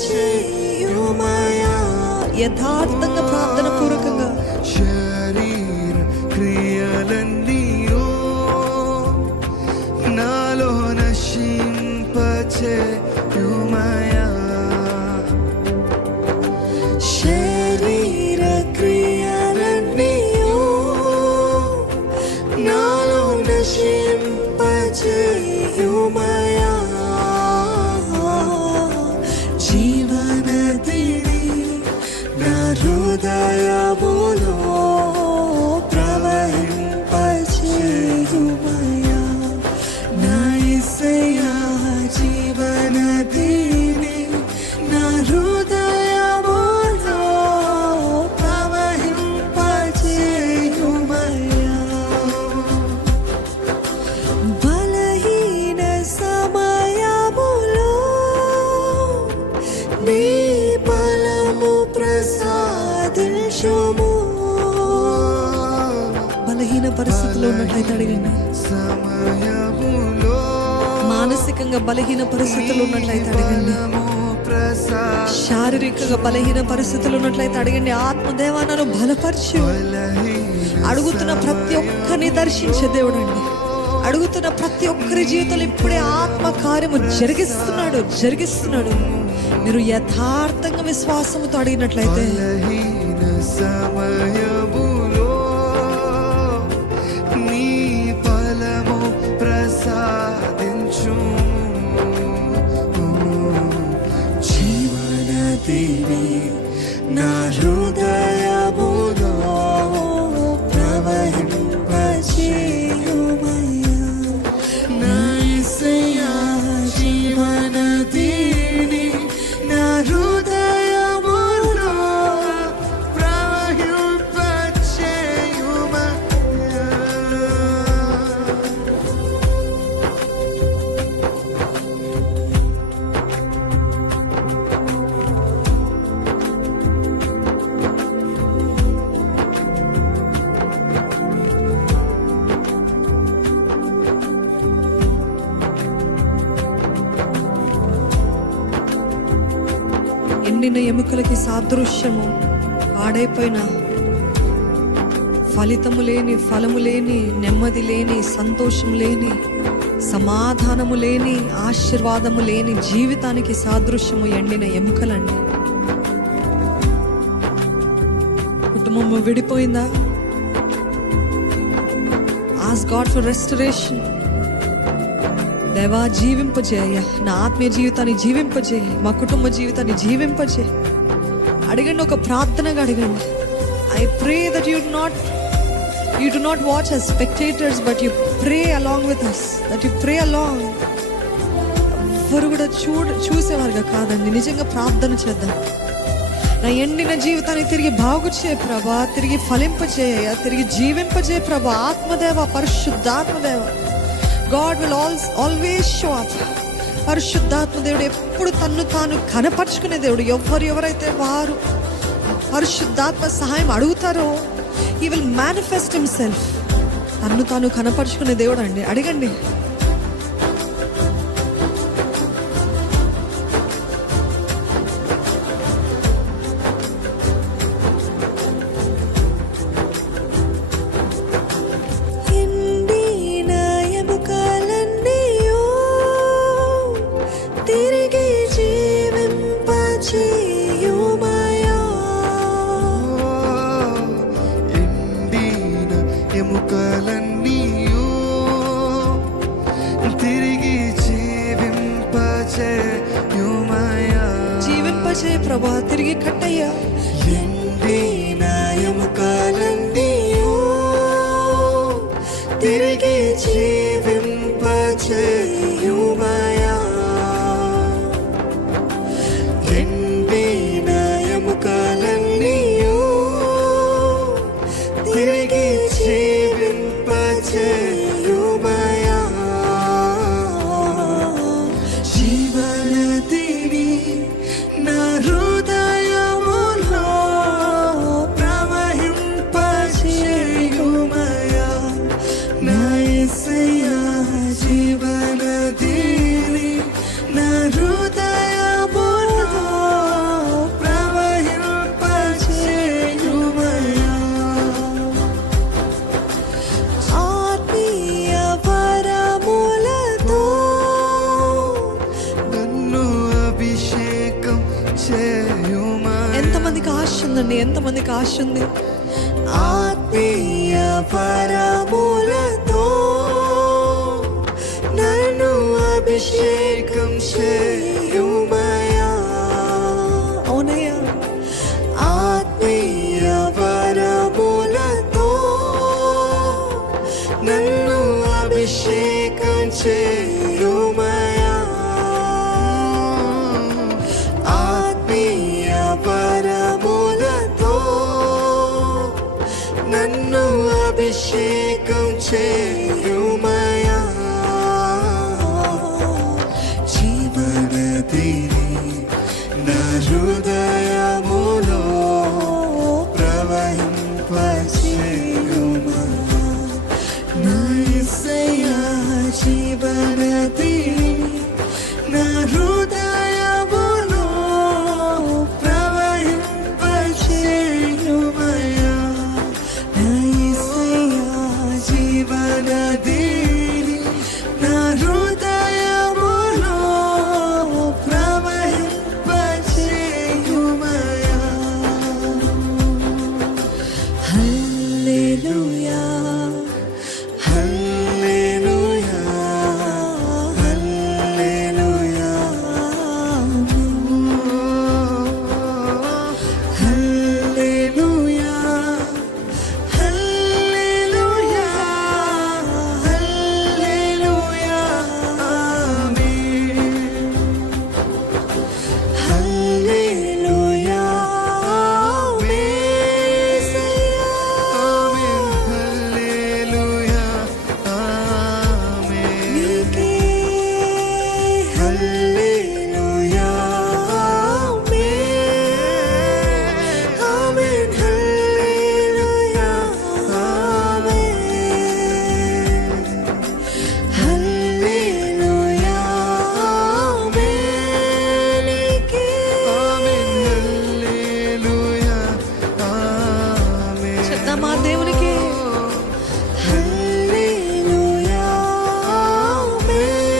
జీవింపచేయుమయా. యథార్థంగా ప్రార్థన పూర్వకంగా శరీర క్రియలన్నీయో నాలో నశింపచేయుమయా. శరీర క్రియలన్నీయో నాలో నశింపచేయుమయా. జీవనదిని నా హృదయములో ప్రవహింపచేయుమయా. నా యేసయ్యా జీవనదిని నా హృదయములో ప్రవహింపచేయుమయా. బలహీన సమయములో నీ బలము ప్రసాదించుము. బలహీన పరిస్థితిలో ఉన్నట్లయితే అడగండి. సమయములో మానసికంగా బలహీన పరిస్థితులు ఉన్నట్లయితే అడగండి. శారీరకంగా బలహీన పరిస్థితులు ఉన్నట్లయితే అడగండి. ఆత్మదేవా నన్ను బలపరచు. అడుగుతున్న ప్రతి ఒక్కరిని దర్శించే దేవుడు అండి. అడుగుతున్న ప్రతి ఒక్కరి జీవితంలో ఇప్పుడే ఆత్మ కార్యము జరిగిస్తున్నాడు. మీరు యథార్థంగా విశ్వాసముతో అడిగినట్లయితే సమయములో నీ బలము ప్రసాదించు. జీవనదిని నా హృదయములో ప్రవహింపచేయుమయా. నా యేసయ్యా జీవనదిని నా హృదయములో ప్రవహింపచేయుమయా. ఎండిన ఎముకలకి సాదృశ్యము పాడైపోయిన, ఫలితము లేని, ఫలము లేని, నెమ్మది లేని, సంతోషం లేని, సమాధానము లేని, ఆశీర్వాదము లేని జీవితానికి సాదృశ్యము ఎండిన ఎముకలండి. కుటుంబము విడిపోయిందా? Ask God for restoration. దేవా జీవింపజేయ, నా ఆత్మీయ జీవితాన్ని జీవింపజేయి, మా కుటుంబ జీవితాన్ని జీవింపజేయి. అడగండి, ఒక ప్రార్థనగా అడగండి. I pray that you do not watch as spectators, but you pray along with us, that you pray along. ఎవరు కూడా చూసేవారుగా కాదండి, నిజంగా ప్రార్థన చేద్దాం. నా ఎండిన జీవితాన్ని తిరిగి బాగు చేయ ప్రభా, తిరిగి ఫలింపజేయ, తిరిగి జీవింపజేయ ప్రభా. ఆత్మదేవ, పరిశుద్ధాత్మదేవ, God will always show up. పరిశుద్ధాత్మ దేవుడు ఎప్పుడు తన్ను తాను కనపరుచుకునే దేవుడు. ఎవరైతే వారు పరిశుద్ధాత్మ సహాయం అడుగుతారో he will manifest himself. తన్ను తాను కనపరుచుకునే దేవుడు అండి. అడగండి. ఎముకలన్నీయు తిరిగి జీవింపజేయ ప్రభా, తిరిగి కట్టయ్యా. ఎండిన ఎముకలన్నీయు తిరిగి జీవింపచేయుమయా. ఎండిన ఎముకలన్నీయు తిరిగి జీవింపచేయుమయా. జీవనదిని నా హృదయములో ప్రవహింపచేయుమయా. నా యేసయ్యా చేయుమా. ఎంతమందికి ఆశ ఉందండి? ఎంతమందికి ఆశ ఉంది? ఆత్మీయ పరములతో నన్ను అభిషేకం చేయుమయా. అవునయ్యా. ఆత్మీయ పరములతో నన్ను అభిషేకం చేయుమయా. ఆత్మీయ పరములతో నన్ను అభిషేకం చేయుమయా. జీవనదిని నా హృదయములో ప్రవహింపచేయుమా. నా యేసయ్యా జీవనదిని నా హృదయములో ప్రవహింపచేయుమయా. నా యేసయ్యా జీవనదిని నా హృదయములో ప్రవహింపచేయుమయా. హల్లెలూయా హల్లెలూయా హల్లెలూయా హల్లెలూయా హల్లెలూయా హల్లెలూయా ఆమేన్. హల్లెలూయా చెప్దామా దేవునికి? హల్లెలూయా ఆమేన్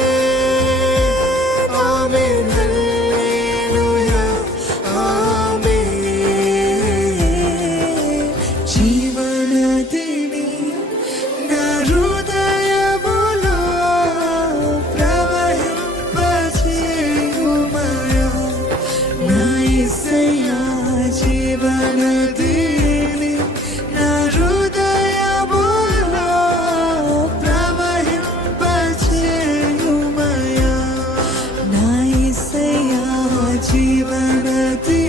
ఆమేన్ హల్లెలూయా ఆమేన్. జీవనదిని నా హృదయములో ప్రవహింపచేయుమయా. నా యేసయ్యా జీవనదిని నా హృదయములో ప్రవహింపచేయుమయా. నా యేసయ్యా జీవనదిని